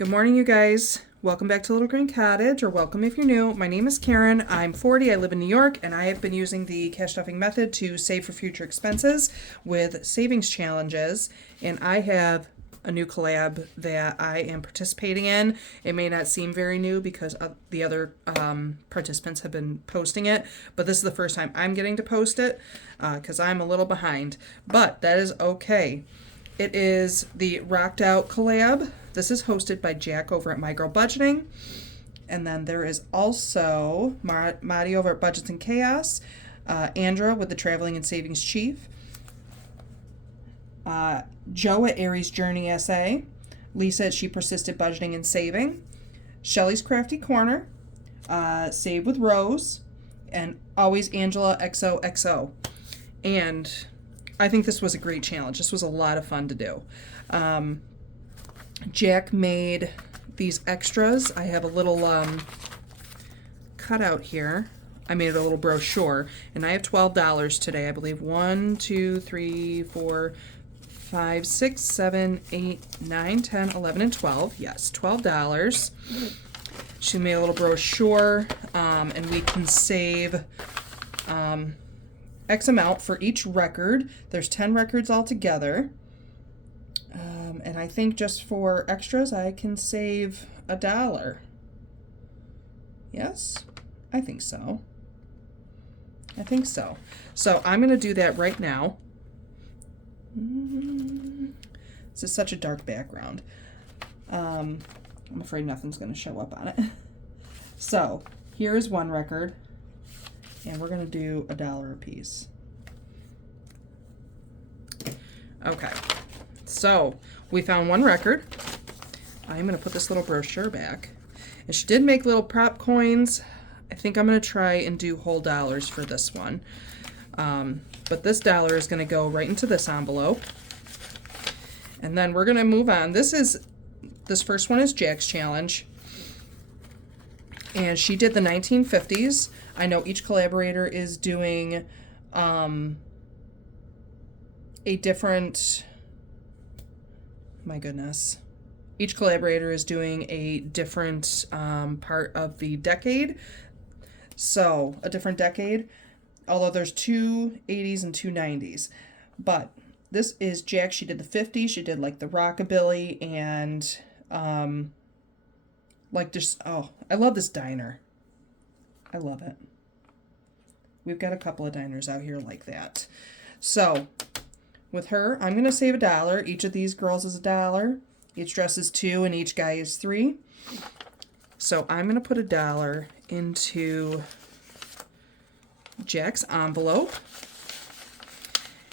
Good morning, you guys. Welcome back to Little Green Cottage, or welcome if you're new. My name is Karen. I'm 40. I live in New York, and I have been using the cash stuffing method to save for future expenses with savings challenges. And I have a new collab that I am participating in. It may not seem very new because the other participants have been posting it, but this is the first time I'm getting to post it because I'm a little behind. But that is okay. It is the Roucked Out Collab. This is hosted by Jack over at My Girl Budgeting. And then there is also Marty over at Budgets and Chaos, Andra with the Traveling and Savings Chief, Joe at Aries Journey SA, Lisa at She Persisted Budgeting and Saving, Shelly's Crafty Corner, Save with Rose, and always Angela XOXO. And I think this was a great challenge. This was a lot of fun to do. Jack made these extras. I have a little cutout here. I made a little brochure, and I have $12 today. I believe 1, 2, 3, 4, 5, 6, 7, 8, 9, 10, 11, and 12. Yes, $12. She made a little brochure, and we can save X amount for each record. There's 10 records altogether. And I think just for extras, I can save $1. Yes? I think so. So I'm going to do that right now. This is such a dark background. I'm afraid nothing's going to show up on it. So here is one record, and we're going to do $1 a piece. Okay. So we found one record. I'm going to put this little brochure back. And she did make little prop coins. I think I'm going to try and do whole dollars for this one. But this dollar is going to go right into this envelope. And then we're going to move on. This first one is Jack's challenge. And she did the 1950s. I know each collaborator is doing a different... My goodness. Each collaborator is doing a different part of the decade. So, a different decade. Although there's two 80s and two 90s. But this is Jack. She did the 50s. She did like the rockabilly and like just, oh, I love this diner. I love it. We've got a couple of diners out here like that. So, with her, I'm going to save $1. Each of these girls is $1. Each dress is $2 and each guy is $3. So I'm going to put $1 into Jack's envelope.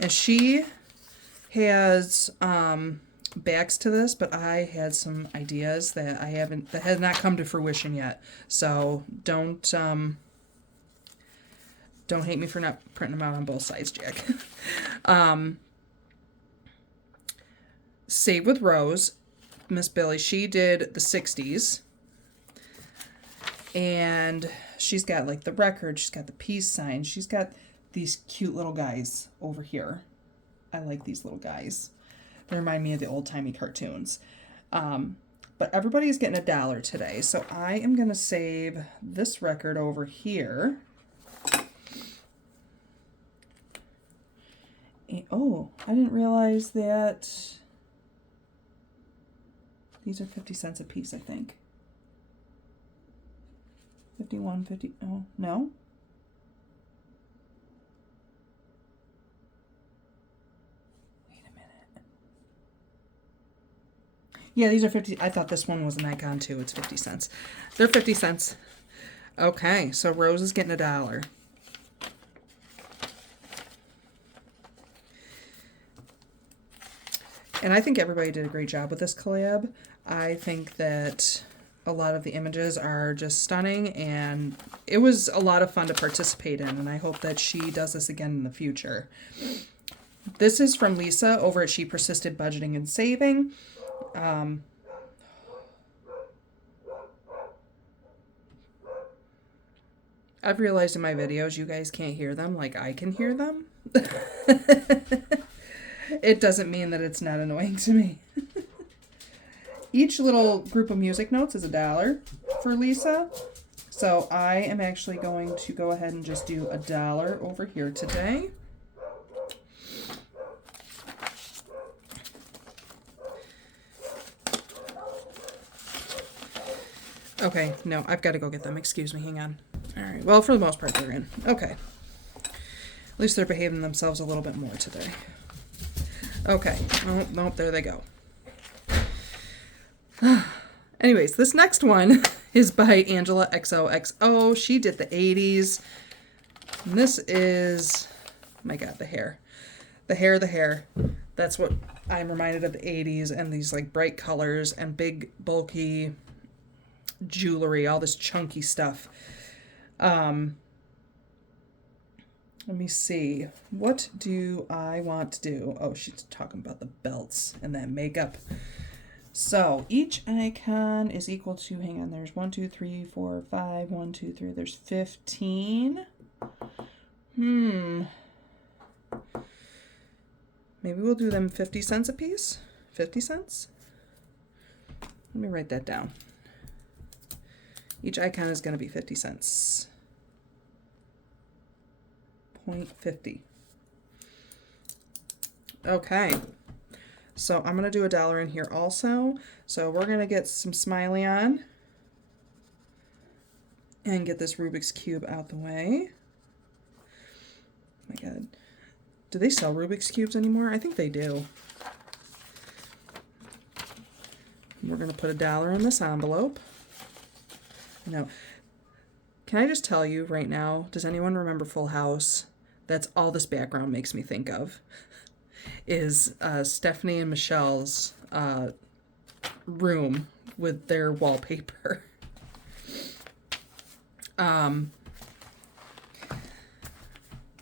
And she has backs to this, but I had some ideas that that have not come to fruition yet. So don't hate me for not printing them out on both sides, Jack. Save with Rose, Miss Billy, she did the 60s. And she's got like the record, she's got the peace sign, she's got these cute little guys over here. I like these little guys. They remind me of the old-timey cartoons. But everybody's getting $1 today, so I am going to save this record over here. And, oh, I didn't realize that... These are 50 cents a piece, I think. 51, 50, oh, no? Wait a minute. Yeah, these are 50, I thought this one was an icon too, it's 50 cents. They're 50 cents. Okay, so Rose is getting $1. And I think everybody did a great job with this collab. I think that a lot of the images are just stunning, and it was a lot of fun to participate in, and I hope that she does this again in the future. This is from Lisa over at She Persisted Budgeting and Saving. I've realized in my videos you guys can't hear them like I can hear them. It doesn't mean that it's not annoying to me. Each little group of music notes is $1 for Lisa. So I am actually going to go ahead and just do $1 over here today. Okay, no, I've got to go get them. Excuse me, hang on. All right, well, for the most part, they're in. Okay. At least they're behaving themselves a little bit more today. Okay. Oh, nope, there they go. Anyways, this next one is by Angela XOXO. She did the 80s. And this is, oh my God, the hair. The hair. That's what I'm reminded of the 80s, and these like bright colors and big, bulky jewelry, all this chunky stuff. Let me see. What do I want to do? Oh, she's talking about the belts and that makeup. So each icon is equal to, hang on, there's 1, 2, 3, 4, 5, 1, 2, 3, there's 15. Maybe we'll do them 50 cents a piece. 50 cents? Let me write that down. Each icon is going to be 50 cents. 0.50. Okay. So I'm going to do $1 in here also. So we're going to get some smiley on and get this Rubik's Cube out the way. Oh my God. Do they sell Rubik's Cubes anymore? I think they do. We're going to put $1 in this envelope. No. Can I just tell you right now, does anyone remember Full House? That's all this background makes me think of. Is Stephanie and Michelle's room with their wallpaper.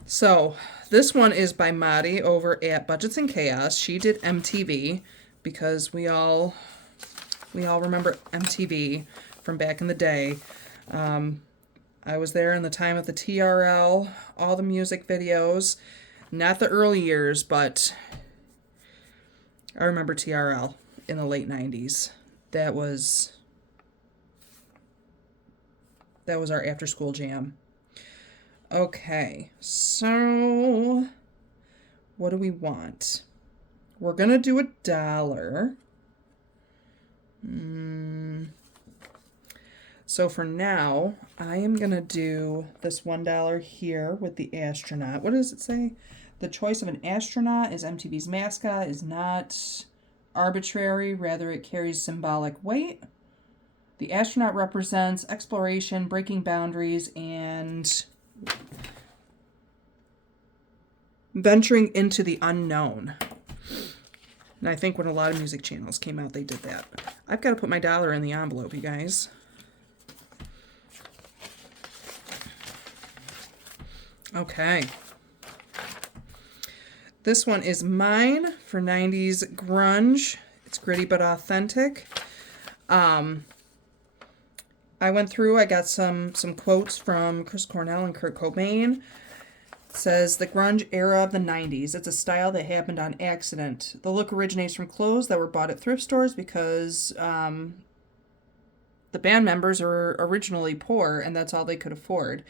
So this one is by Madi over at Budgets and Chaos. She did MTV because we all remember MTV from back in the day. I was there in the time of the TRL, all the music videos. Not the early years, but I remember TRL in the late 90s. That was our after school jam. Okay, so what do we want? We're going to do $1. So for now, I am going to do this $1 here with the astronaut. What does it say? The choice of an astronaut as MTV's mascot is not arbitrary, rather it carries symbolic weight. The astronaut represents exploration, breaking boundaries, and venturing into the unknown. And I think when a lot of music channels came out, they did that. I've got to put my $1 in the envelope, you guys. Okay. This one is mine for 90s grunge. It's gritty but authentic. I went through, I got some quotes from Chris Cornell and Kurt Cobain. It says, the grunge era of the 90s. It's a style that happened on accident. The look originates from clothes that were bought at thrift stores because the band members were originally poor and that's all they could afford.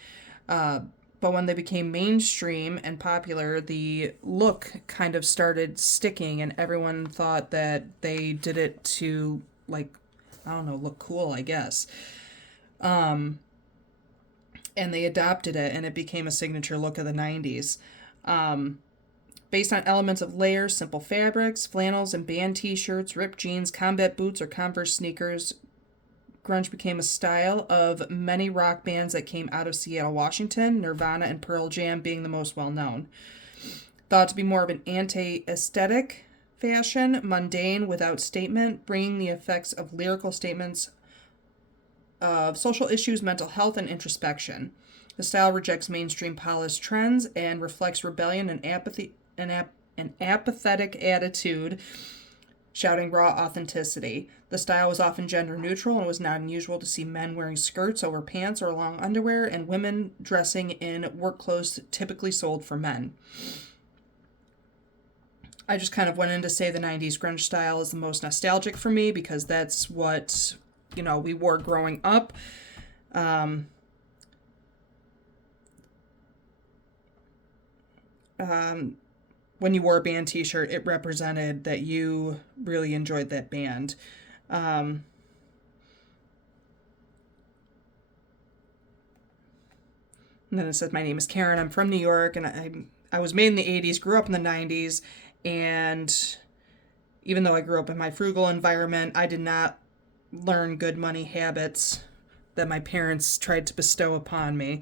But when they became mainstream and popular, the look kind of started sticking and everyone thought that they did it to, like, I don't know, look cool, I guess. And they adopted it and it became a signature look of the 90s. Based on elements of layers, simple fabrics, flannels and band t-shirts, ripped jeans, combat boots, or Converse sneakers, grunge became a style of many rock bands that came out of Seattle, Washington, Nirvana and Pearl Jam being the most well-known. Thought to be more of an anti-aesthetic fashion, mundane, without statement, bringing the effects of lyrical statements of social issues, mental health, and introspection. The style rejects mainstream polished trends and reflects rebellion and apathy, an apathetic attitude, shouting raw authenticity. The style was often gender neutral and it was not unusual to see men wearing skirts over pants or long underwear and women dressing in work clothes typically sold for men. I just kind of went in to say the 90s grunge style is the most nostalgic for me because that's what, you know, we wore growing up. Um, when you wore a band t-shirt, it represented that you really enjoyed that band. Um, and then it says, my name is Karen. I'm from New York, and I was made in the 80s, grew up in the 90s, and even though I grew up in my frugal environment, I did not learn good money habits that my parents tried to bestow upon me.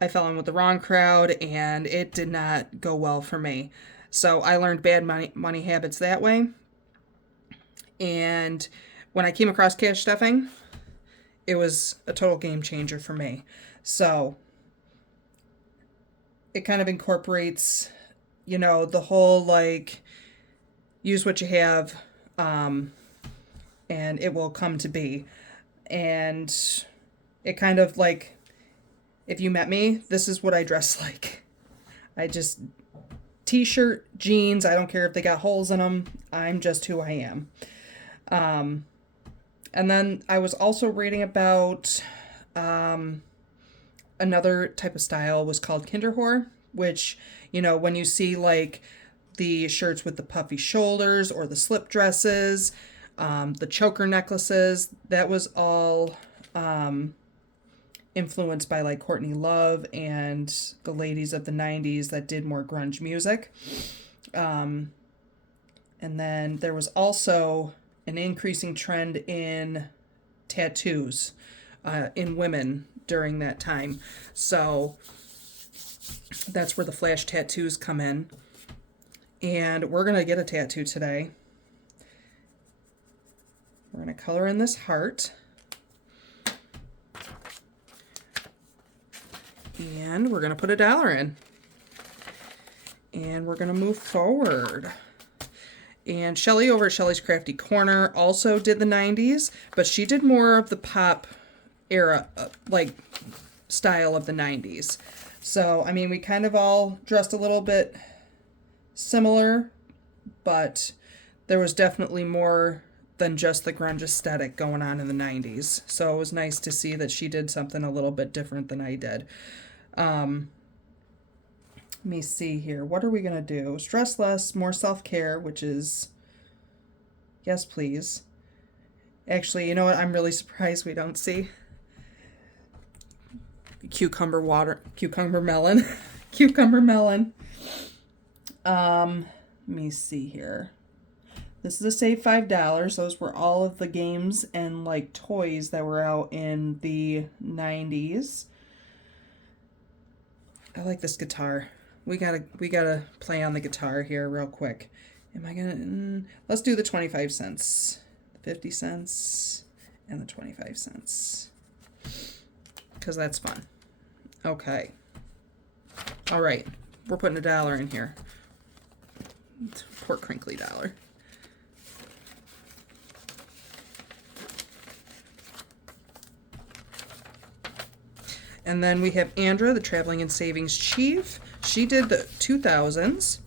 I fell in with the wrong crowd, and it did not go well for me. So I learned bad money habits that way. And when I came across cash stuffing, it was a total game changer for me. So it kind of incorporates, you know, the whole like use what you have, and it will come to be. And it kind of like, if you met me, this is what I dress like. I just t-shirt, jeans, I don't care if they got holes in them. I'm just who I am. And then I was also reading about another type of style was called Kinderhore, which, you know, when you see like the shirts with the puffy shoulders or the slip dresses, the choker necklaces, that was all influenced by like Courtney Love and the ladies of the 90s that did more grunge music. And then there was also an increasing trend in tattoos in women during that time. So that's where the flash tattoos come in. And we're going to get a tattoo today. We're going to color in this heart. And we're going to put $1 in. And we're going to move forward. And Shelly over at Shelly's Crafty Corner also did the 90s, but she did more of the pop era, like style of the 90s. So, I mean, we kind of all dressed a little bit similar, but there was definitely more than just the grunge aesthetic going on in the 90s. So it was nice to see that she did something a little bit different than I did. Let me see here. What are we going to do? Stress less, more self-care, which is, yes, please. Actually, you know what? I'm really surprised we don't see cucumber melon. Cucumber melon. Let me see here. This is a save $5. Those were all of the games and like toys that were out in the 90s. I like this guitar. We gotta play on the guitar here real quick. Am I gonna? Let's do the 25 cents, the 50 cents, and the 25 cents, because that's fun. Okay. All right, we're putting $1 in here. Poor crinkly dollar. And then we have Andra, the Traveling and Savings Chief. She did the 2000s.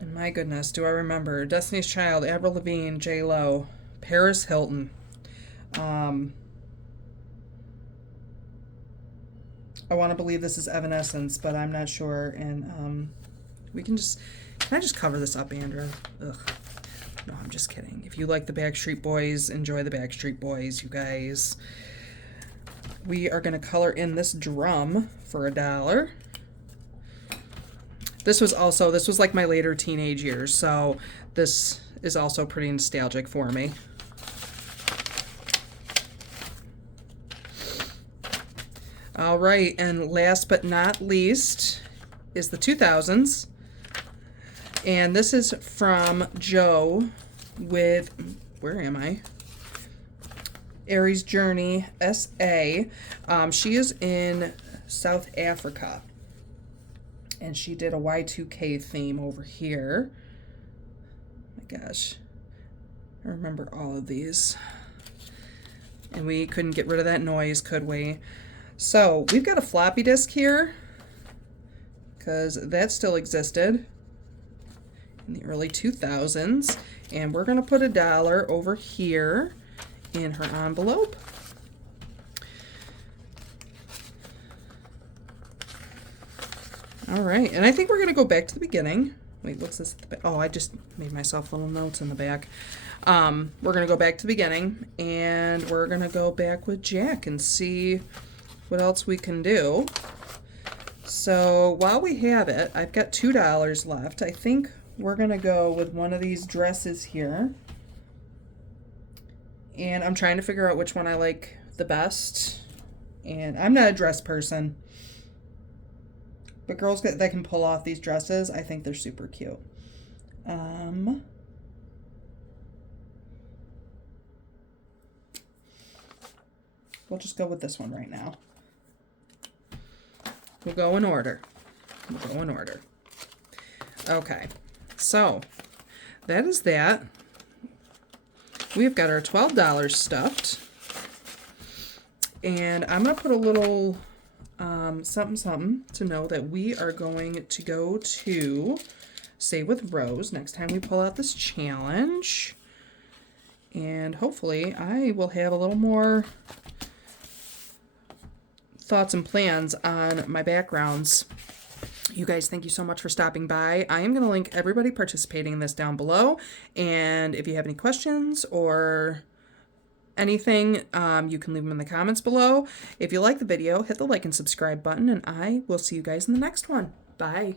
And my goodness, do I remember. Destiny's Child, Avril Lavigne, J-Lo, Paris Hilton. I want to believe this is Evanescence, but I'm not sure. And can I just cover this up, Andra? Ugh. No, I'm just kidding. If you like the Backstreet Boys, enjoy the Backstreet Boys, you guys. We are going to color in this drum for $1. This was like my later teenage years, so this is also pretty nostalgic for me. All right, and last but not least is the 2000s. And this is from Joe with, where am I? Aries Journey SA. She is in South Africa. And she did a Y2K theme over here. Oh my gosh. I remember all of these. And we couldn't get rid of that noise, could we? So we've got a floppy disk here. because that still existed in the early 2000s. And we're going to put $1 over here in her envelope. All right, and I think we're going to go back to the beginning. Wait, what's this at the back? Oh, I just made myself little notes in the back. We're going to go back to the beginning, and we're going to go back with Jack and see what else we can do. So while we have it, I've got $2 left. I think we're going to go with one of these dresses here. And I'm trying to figure out which one I like the best. And I'm not a dress person, but girls that can pull off these dresses, I think they're super cute. We'll just go with this one right now. We'll go in order. Okay, so that is that. We've got our $12 stuffed. And I'm going to put a little something to know that we are going to go to Save with Rose next time we pull out this challenge. And hopefully I will have a little more thoughts and plans on my backgrounds. You guys, thank you so much for stopping by. I am going to link everybody participating in this down below. And if you have any questions or anything, you can leave them in the comments below. If you like the video, hit the like and subscribe button, and I will see you guys in the next one. Bye.